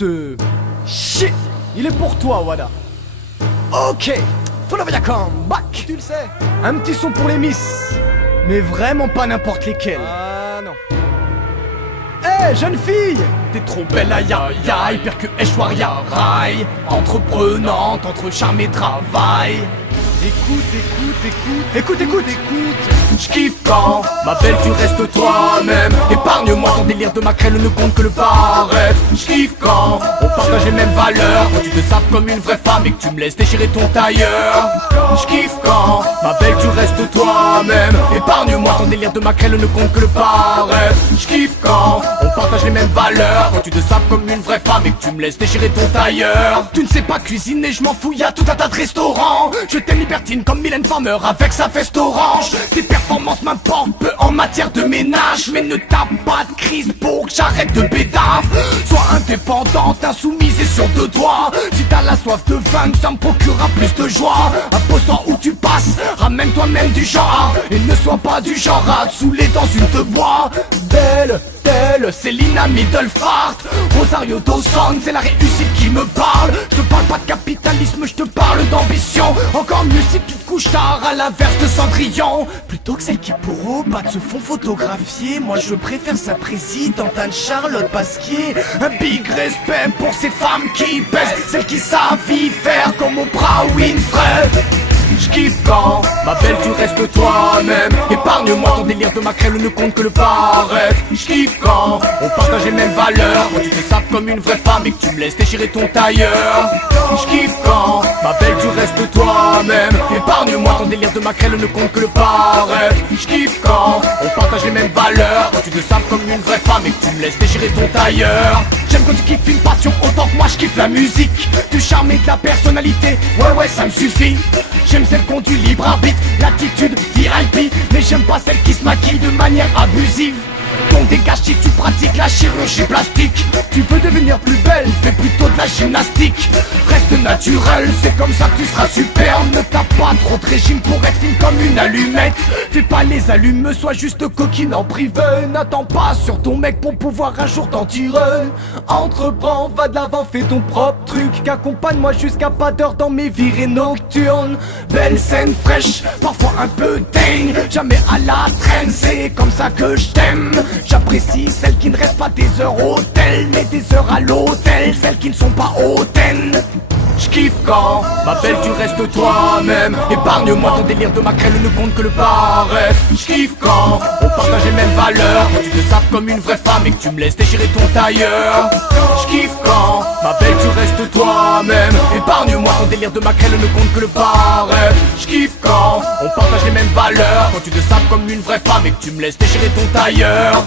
ce shit, il est pour toi, Wada. Ok, follow the comeback. Tu le sais. Un petit son pour les miss, mais vraiment pas n'importe lesquels. Ah non. Eh, jeune fille, t'es trop belle, aïe aïe aïe, pire que Aishwarya Rai. Entreprenante entre charme et travail. Écoute. J'kiffe quand, ma belle, tu restes toi-même. Épargne-moi ton délire de maquerelle, ne compte que le paraître. J'kiffe quand, on partage les mêmes valeurs. Quand tu te sapes comme une vraie femme et que tu me laisses déchirer ton tailleur. J'kiffe quand, ma belle, tu restes toi-même. Épargne-moi ton délire de maquerelle, ne compte que le paraître. J'kiffe quand, on partage les mêmes valeurs. Quand tu te sapes comme une vraie femme et que tu me laisses déchirer ton tailleur. Tu ne sais pas cuisiner, je m'en fous, y'a tout un tas de restaurants. Je t'aime libertine comme Mylène Farmer avec sa veste orange. Tes performances m'importent peu en matière de ménage, mais ne tape pas de crise pour que j'arrête de bédave. Sois indépendante, insoumise et sur deux doigts. Si t'as la soif de vaincre, ça me procurera plus de joie. Impose-toi où tu passes, ramène toi-même du genre. Et ne sois pas du genre à te saouler dans une te bois. Belle, telle Célina Middelfart, Rosario Dawson, c'est la réussite qui me parle. Je te parle pas de capitalisme, je te parle d'ambition. Encore mieux si tu te couches tard à l'inverse de Cendrillon. Plutôt que celles qui pour au bas se font photographier, moi je préfère sa présidente Anne-Charlotte Pasquier. Un big respect pour ces femmes qui pèsent, celles qui savent y faire comme Oprah Winfrey. J'kiffe quand, ma belle, tu restes toi-même. Épargne-moi ton délire de maquerelle, ne compte que le paraître. J'kiffe quand, on partage les mêmes valeurs. Quand tu te sapes comme une vraie femme et que tu me laisses déchirer ton tailleur. J'kiffe quand, ma belle, tu restes toi-même. Épargne-moi ton délire de maquerelle, ne compte que le paraître. J'kiffe quand, on partage les mêmes valeurs. Quand tu te sapes comme une vraie femme et que tu me laisses déchirer ton tailleur. J'aime quand tu kiffes une passion autant que moi je kiffe la musique. Du charme et de la personnalité, ouais ça me suffit. J'aime celles qui ont du libre arbitre, l'attitude VIP. Mais j'aime pas celles qui se maquillent de manière abusive. Donc dégage si tu pratiques la chirurgie plastique. Tu veux devenir plus belle, fais plutôt de la gymnastique. Reste naturel, c'est comme ça que tu seras superbe. Ne tape pas trop de régime pour être fine comme une allumette. Fais pas les allumes, sois juste coquine en privé. N'attends pas sur ton mec pour pouvoir un jour t'en tirer. Entreprends, va de l'avant, fais ton propre truc. Qu'accompagne-moi jusqu'à pas d'heure dans mes virées nocturnes. Belle scène fraîche, parfois un peu dingue. Jamais à la traîne, c'est comme ça que je t'aime. J'apprécie celles qui ne restent pas des heures au hôtel, mais des heures à l'hôtel, celles qui ne sont pas hautaines. J'kiffe quand, ma belle, tu restes toi-même. Épargne-moi ton délire de maquerelle, ne compte que le paraître. J'kiffe quand, on partage les mêmes valeurs. Quand tu te sapes comme une vraie femme et que tu me laisses déchirer ton tailleur. J'kiffe quand, ma belle, tu restes toi-même. Épargne-moi ton délire de maquerelle, ne compte que le paraître. J'kiffe quand, on partage les mêmes valeurs. Quand tu te sapes comme une vraie femme et que tu me laisses déchirer ton tailleur.